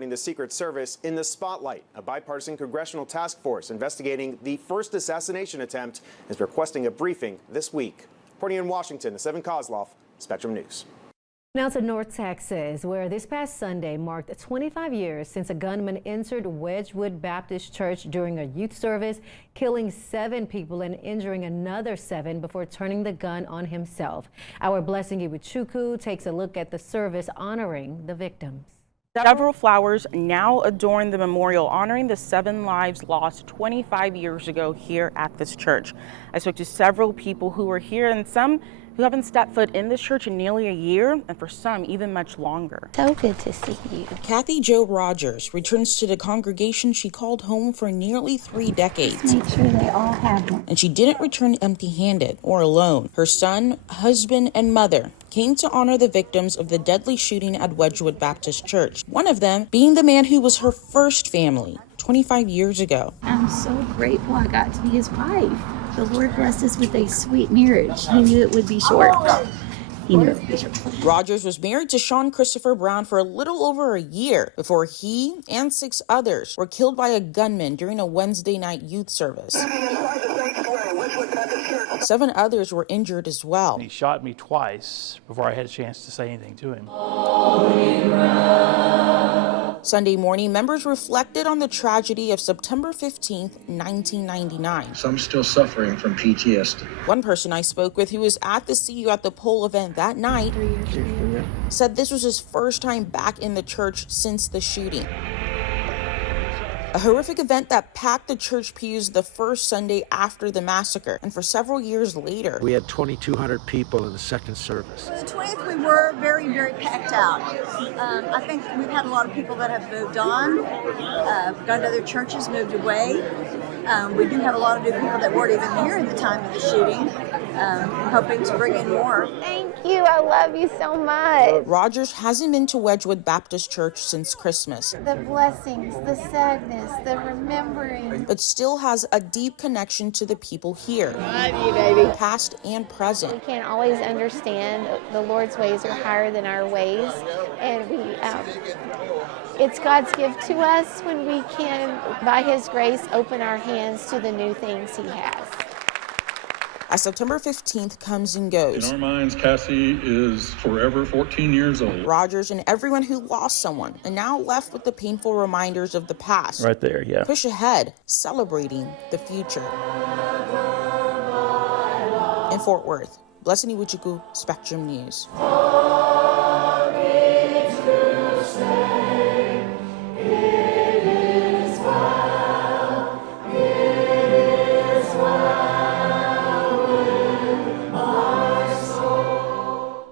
putting the Secret Service in the spotlight. A bipartisan congressional task force investigating the first assassination attempt is requesting a briefing this week. Reporting in Washington, Seven Kozloff, Spectrum News. Now to North Texas, where this past Sunday marked 25 years since a gunman entered Wedgwood Baptist Church during a youth service, killing 7 people and injuring another 7 before turning the gun on himself. Our Blessing Iwuchukwu takes a look at the service honoring the victims. Several flowers now adorn the memorial honoring the 7 lives lost 25 years ago here at this church. I spoke to several people who were here and some who haven't stepped foot in this church in nearly a year, and for some even much longer. So good to see you. Kathy Jo Rogers returns to the congregation she called home for nearly 3 decades. Just make sure they all have one. And she didn't return empty-handed or alone. Her son, husband, and mother came to honor the victims of the deadly shooting at Wedgwood Baptist Church. One of them being the man who was her first family 25 years ago. I'm so grateful I got to be his wife. The Lord blessed us with a sweet marriage. He knew it would be short. He knew it would be short. Rogers was married to Sean Christopher Brown for a little over a year before he and 6 others were killed by a gunman during a Wednesday night youth service. 7 others were injured as well. He shot me twice before I had a chance to say anything to him. Sunday morning, members reflected on the tragedy of September 15th, 1999. Some still suffering from PTSD. One person I spoke with who was at the See You at the Pole event that night said this was his first time back in the church since the shooting. A horrific event that packed the church pews the first Sunday after the massacre, and for several years later. We had 2,200 people in the second service. For the 20th, we were very, very packed out. I think we've had a lot of people that have moved on, gone to other churches, moved away. We do have a lot of new people that weren't even here at the time of the shooting, hoping to bring in more. Thank you. I love you so much. Rogers hasn't been to Wedgwood Baptist Church since Christmas. The blessings, the sadness, the remembering. But still has a deep connection to the people here. I love you, baby. Past and present. We can't always understand. The Lord's ways are higher than our ways. And it's God's gift to us when we can, by His grace, open our hands to the new things He has. As September 15th comes and goes, in our minds, Cassie is forever 14 years old. Rogers and everyone who lost someone are now left with the painful reminders of the past. Right there, yeah. Push ahead, celebrating the future. In Fort Worth, Blessing Iwuchukwu, Spectrum News.